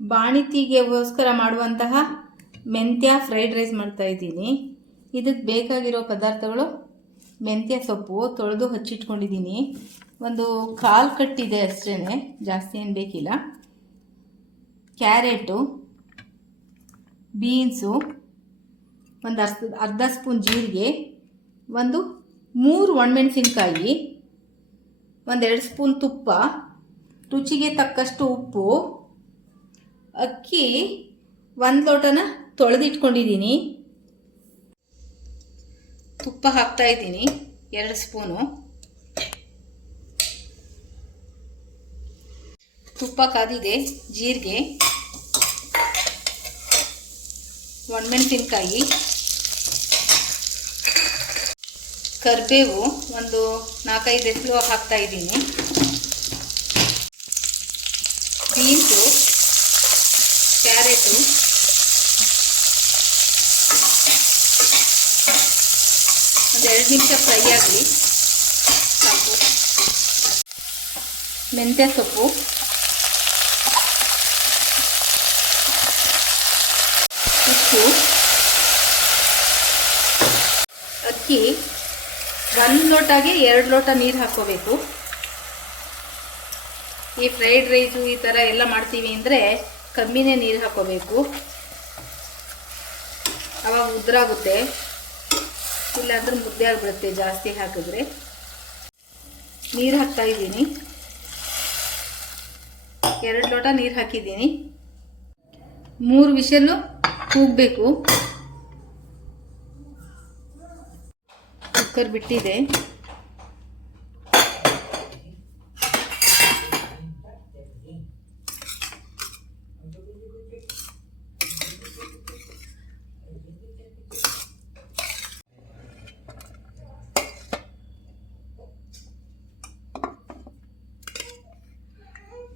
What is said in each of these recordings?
ಬಾಣಿತಿಗೆಗೋಸ್ಕರ ಮಾಡುವಂತಹ ಮೆಂತ್ಯ fried rice ಮಾಡ್ತಾ ಇದ್ದೀನಿ. ಇದಕ್ಕೆ ಬೇಕಾಗಿರೋ ಪದಾರ್ಥಗಳು ಮೆಂತ್ಯ ಸೊಪ್ಪು ತೊಳೆದು ಹಚ್ಚಿಟ್ಕೊಂಡಿದ್ದೀನಿ. ಒಂದು ಕಾಲು ಕಟ್ಟಿದೆ ಅಷ್ಟೇ ಜಾಸ್ತಿ ಏನು ಬೇಕಿಲ್ಲ. ಕ್ಯಾರೆಟು, ಬೀನ್ಸು, ಒಂದು ಅರ್ಧ ಅರ್ಧ ಸ್ಪೂನ್ ಜೀರಿಗೆ, ಒಂದು ಮೂರು ಒಣಮೆಣಸಿನ್ಕಾಯಿ, ಒಂದೆರಡು ಸ್ಪೂನ್ ತುಪ್ಪ, ರುಚಿಗೆ ತಕ್ಕಷ್ಟು ಉಪ್ಪು ಅಕ್ಕಿ ಒಂದು ಲೋಟನ ತೊಳೆದಿಟ್ಕೊಂಡಿದ್ದೀನಿ. ತುಪ್ಪ ಹಾಕ್ತಾ ಇದ್ದೀನಿ, ಎರಡು ಸ್ಪೂನು. ತುಪ್ಪ ಕಾದಿದೆ, ಜೀರಿಗೆ. ಒಣಮೆಣಸಿನ್ಕಾಯಿ. ಕರಿಬೇವು ಒಂದು ನಾಲ್ಕೈದು ಎಸ್ಲು ಹಾಕ್ತಾ ಇದ್ದೀನಿ. ಬೀನ್ಸು ಕ್ಯಾರೆಟು ಒಂದು ಎರಡು ನಿಮಿಷ ಫ್ರೈ ಆಗಲಿ. ಸಾಕು. ಮೆಂತ್ಯ ಸೊಪ್ಪು. ಉಪ್ಪು. ಅಕ್ಕಿ. ಒಂದು ಲೋಟಗೆ ಎರಡು ಲೋಟ ನೀರು ಹಾಕ್ಕೋಬೇಕು. ಈ ಫ್ರೈಡ್ ರೈಸು ಈ ಥರ ಎಲ್ಲ ಮಾಡ್ತೀವಿ ಅಂದರೆ ಕಮ್ಮಿನೇ ನೀರು ಹಾಕೋಬೇಕು. ಅವಾಗ ಉದ್ರಾಗುತ್ತೆ. ಇಲ್ಲಾಂದ್ರೆ ಮುದ್ದೆ ಆಗಿಬಿಡುತ್ತೆ ಜಾಸ್ತಿ ಹಾಕಿದ್ರೆ. ನೀರು ಹಾಕ್ತಾ ಇದ್ದೀನಿ. ಎರಡು ಲೋಟ ನೀರು ಹಾಕಿದ್ದೀನಿ. ಮೂರು ವಿಷಲು ಕೂಗಬೇಕು. ಕುಕ್ಕರ್ ಬಿಟ್ಟಿದೆ.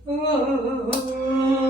Oh,